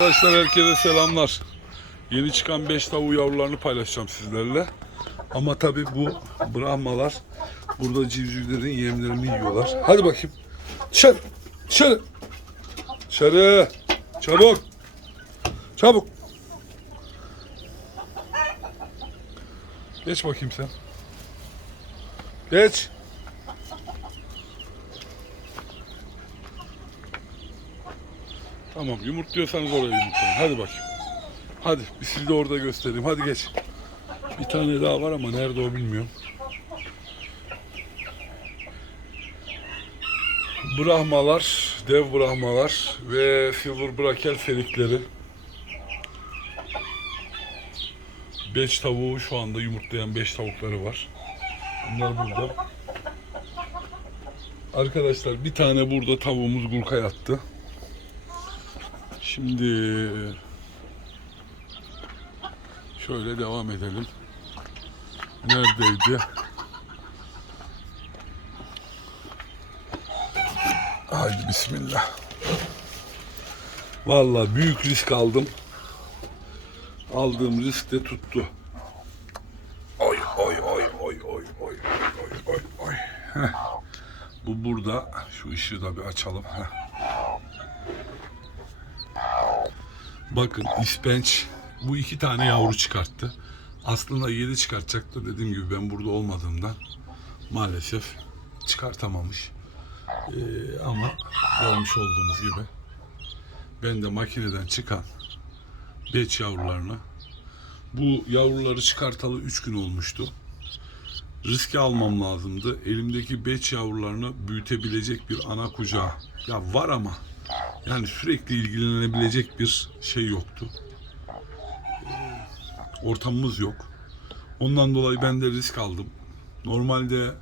Arkadaşlar herkese selamlar. Yeni çıkan 5 tavuğu yavrularını paylaşacağım sizlerle. Ama tabi bu brahmalar burada civcivlerin yemlerini yiyorlar. Hadi bakayım. Dışarı. Dışarı. Dışarı. Çabuk. Çabuk. Geç bakayım sen. Geç. Tamam yumurtluyorsanız oraya yumurtlayın. Hadi bakayım. Hadi bir sizi de orada göstereyim. Hadi geç. Bir tane daha var ama nerede o bilmiyorum. Brahmalar, dev brahmalar ve silver brakel felikleri. Beş tavuğu şu anda yumurtlayan beş tavukları var. Bunlar burada. Arkadaşlar bir tane burada tavuğumuz gurka yattı. Şimdi şöyle devam edelim. Neredeydi? Haydi bismillah. Vallahi büyük risk aldım. Aldığım risk de tuttu. Oy oy oy oy oy oy oy oy oy. Bu burada. Şu ışığı da bir açalım. Heh. Bakın ispenç bu iki tane yavru çıkarttı. Aslında yedi çıkartacaktı dediğim gibi ben burada olmadığımdan maalesef çıkartamamış. Ee, ama görmüş olduğunuz gibi ben de makineden çıkan beç yavrularını bu yavruları çıkartalı 3 gün olmuştu. Riske almam lazımdı. Elimdeki beç yavrularını büyütebilecek bir ana kucağı. Ya var ama yani sürekli ilgilenebilecek bir şey yoktu. Ee, Ortamımız yok. Ondan dolayı ben de risk aldım. Normalde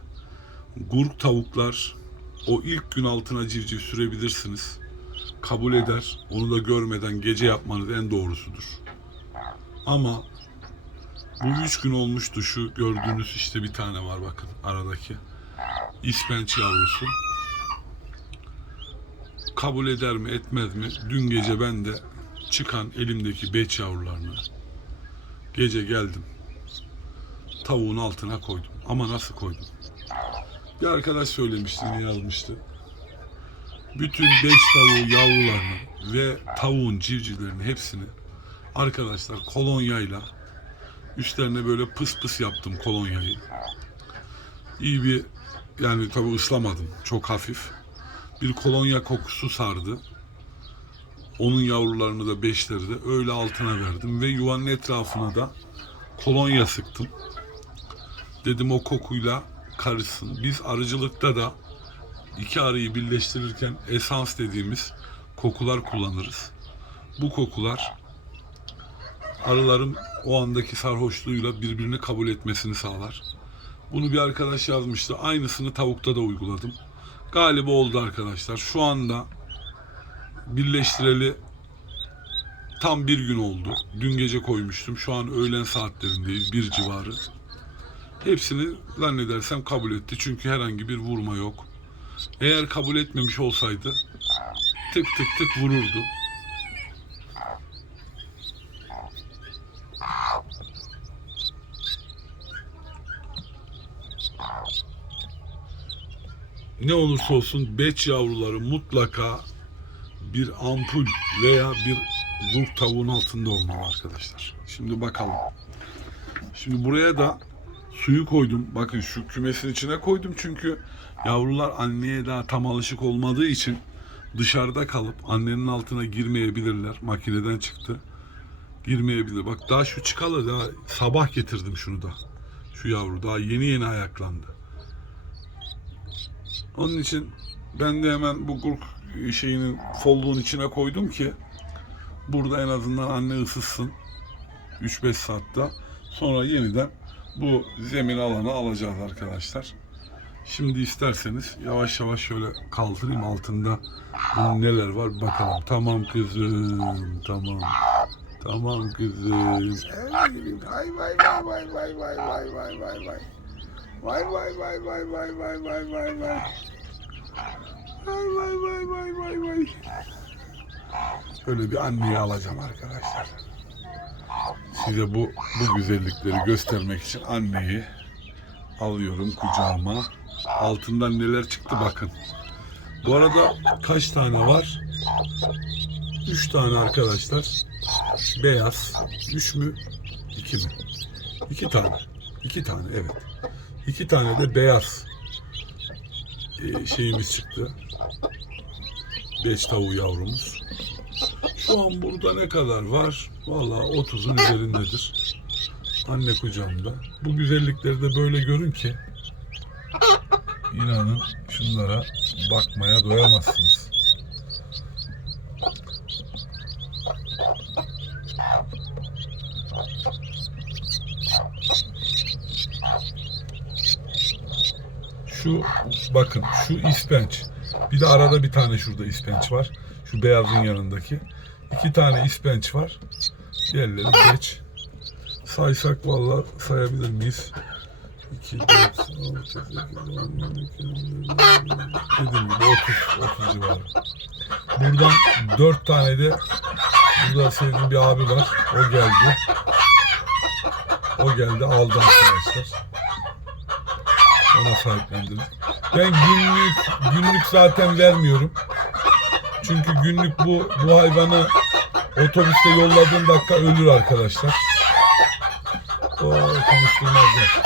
gurk tavuklar o ilk gün altına civciv sürebilirsiniz. Kabul eder. Onu da görmeden gece yapmanız en doğrusudur. Ama bu üç gün olmuştu şu gördüğünüz işte bir tane var bakın aradaki. İspenç yavrusu kabul eder mi etmez mi? Dün gece ben de çıkan elimdeki beç yavrularını gece geldim. Tavuğun altına koydum. Ama nasıl koydum? Bir arkadaş söylemişti, ne yazmıştı. Bütün beş tavuğu yavrularını ve tavuğun civcivlerini hepsini arkadaşlar kolonyayla üstlerine böyle pıs pıs yaptım kolonyayı. İyi bir yani tabii ıslamadım. Çok hafif bir kolonya kokusu sardı. Onun yavrularını da beşleri de öyle altına verdim ve yuvanın etrafına da kolonya sıktım. Dedim o kokuyla karışsın. Biz arıcılıkta da iki arıyı birleştirirken esans dediğimiz kokular kullanırız. Bu kokular arıların o andaki sarhoşluğuyla birbirini kabul etmesini sağlar. Bunu bir arkadaş yazmıştı. Aynısını tavukta da uyguladım. Galiba oldu arkadaşlar. Şu anda birleştireli tam bir gün oldu. Dün gece koymuştum. Şu an öğlen saatlerindeyiz. Bir civarı. Hepsini zannedersem kabul etti. Çünkü herhangi bir vurma yok. Eğer kabul etmemiş olsaydı tık tık tık vururdu. Ne olursa olsun beç yavruları mutlaka bir ampul veya bir gurk tavuğun altında olmalı arkadaşlar. Şimdi bakalım. Şimdi buraya da suyu koydum. Bakın şu kümesin içine koydum çünkü yavrular anneye daha tam alışık olmadığı için dışarıda kalıp annenin altına girmeyebilirler. Makineden çıktı. Girmeyebilir. Bak daha şu çıkalı daha sabah getirdim şunu da. Şu yavru daha yeni yeni ayaklandı. Onun için ben de hemen bu gurk şeyinin folluğun içine koydum ki burada en azından anne ısıtsın 3-5 saatte. Sonra yeniden bu zemin alanı alacağız arkadaşlar. Şimdi isterseniz yavaş yavaş şöyle kaldırayım altında neler var bakalım. Tamam kızım, tamam. Tamam kızım. Vay vay vay vay vay vay vay vay vay vay. Vay vay vay vay vay vay vay vay vay. Vay vay vay vay vay vay. Şöyle bir anneyi alacağım arkadaşlar. Size bu bu güzellikleri göstermek için anneyi alıyorum kucağıma. Altından neler çıktı bakın. Bu arada kaç tane var? Üç tane arkadaşlar. Beyaz. Üç mü? İki mi? İki tane. İki tane evet. İki tane de beyaz e, şeyimiz çıktı. Beş tavuğu yavrumuz. Şu an burada ne kadar var? Vallahi 30'un üzerindedir. Anne kucağımda. Bu güzellikleri de böyle görün ki inanın şunlara bakmaya doyamazsınız. Şu bakın şu ispenç. Bir de arada bir tane şurada ispenç var. Şu beyazın yanındaki. İki tane ispenç var. Diğerleri geç. Saysak vallahi sayabilir miyiz? 2, 4, 6, 8, 10, 12, Dediğim gibi 30, 30 civarı. Buradan 4 tane de burada sevdiğim bir abi var. O geldi. O geldi aldı arkadaşlar. Ona sahiplendirdik. Ben günlük günlük zaten vermiyorum. Çünkü günlük bu bu hayvanı otobüste yolladığın dakika ölür arkadaşlar. O konuşturmazlar.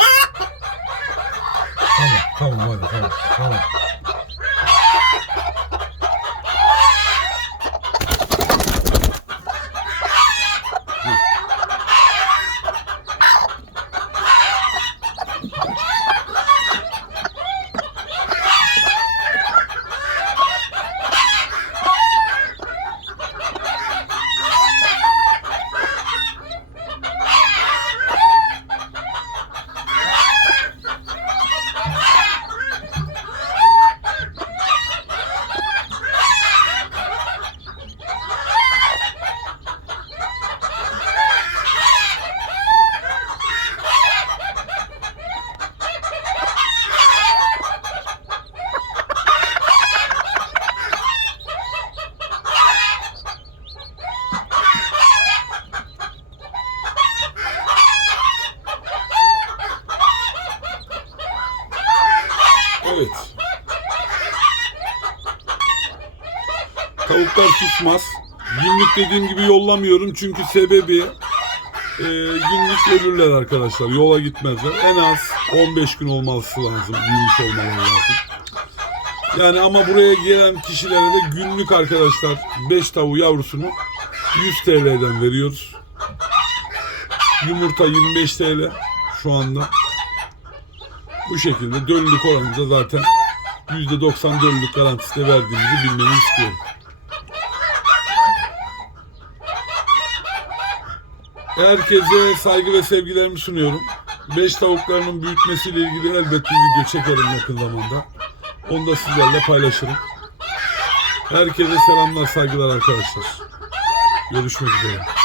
Tamam tamam hadi tamam tamam. Evet. Tavuklar susmaz. Günlük dediğim gibi yollamıyorum çünkü sebebi e, günlük ölürler arkadaşlar. Yola gitmezler. En az 15 gün olması lazım. Büyümüş olmaları lazım. Yani ama buraya gelen kişilere de günlük arkadaşlar 5 tavuğu yavrusunu 100 TL'den veriyoruz. Yumurta 25 TL şu anda. Bu şekilde döllük oranında zaten %90 döllük garantisi de verdiğimizi bilmeni istiyorum. Herkese saygı ve sevgilerimi sunuyorum. Beş tavuklarının büyütmesiyle ilgili elbette bir video çekerim yakın zamanda. Onu da sizlerle paylaşırım. Herkese selamlar, saygılar arkadaşlar. Görüşmek üzere.